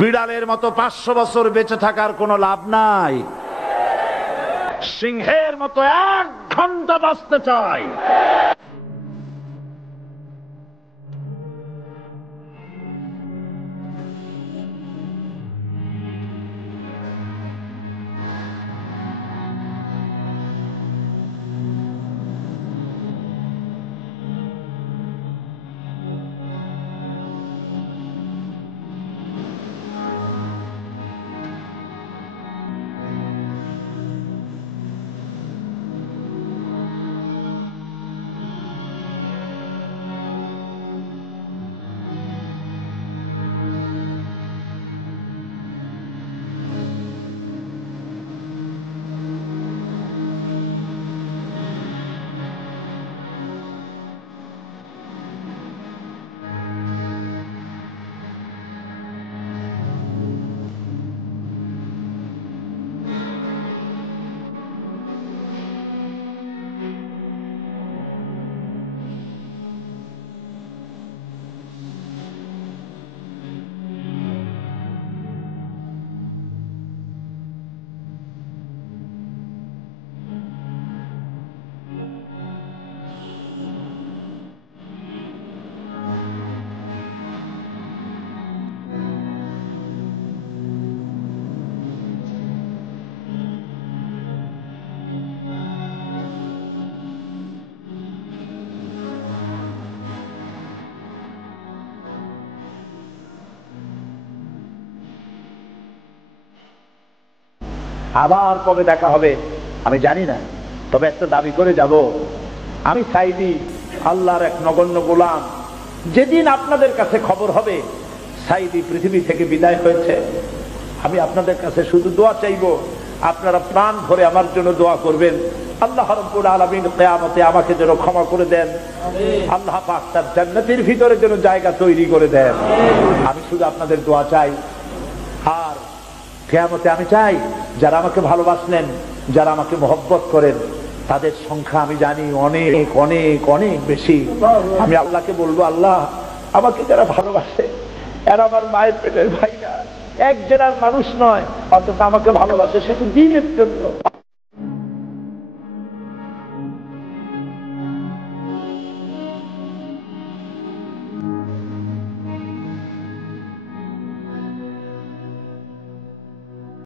বিড়ালের মতো 500 বছর বেঁচে থাকার কোনো লাভ নাই। সিংহের মতো 1 ঘন্টা বাঁচতে চাই। আবার কবে দেখা হবে আমি জানি না, তবে একটা দাবি করে যাব, আমি সাইদি আল্লাহর এক নগণ্য গোলাম। যেদিন আপনাদের কাছে খবর হবে সাইদি পৃথিবী থেকে বিদায় হয়েছে, আমি আপনাদের কাছে শুধু দোয়া চাইব, আপনারা প্রাণ ভরে আমার জন্য দোয়া করবেন। আল্লাহ রাব্বুল আলামিন কিয়ামতে আমাকে যেন ক্ষমা করে দেন, আল্লাহ পাক তার জান্নাতের ভিতরে যেন জায়গা তৈরি করে দেন। আমি শুধু আপনাদের দোয়া চাই। আর কিয়ামতে আমি চাই যারা আমাকে ভালোবাসলেন, যারা আমাকে মহব্বত করেন, তাদের সংখ্যা আমি জানি অনেক অনেক অনেক বেশি। আমি আল্লাহকে বলবো, আল্লাহ আমাকে যারা ভালোবাসে এরা আমার মায়ের পেটের ভাই না, এক জেলার মানুষ নয়, অন্তত আমাকে ভালোবাসে, সে তো দিনের জন্য।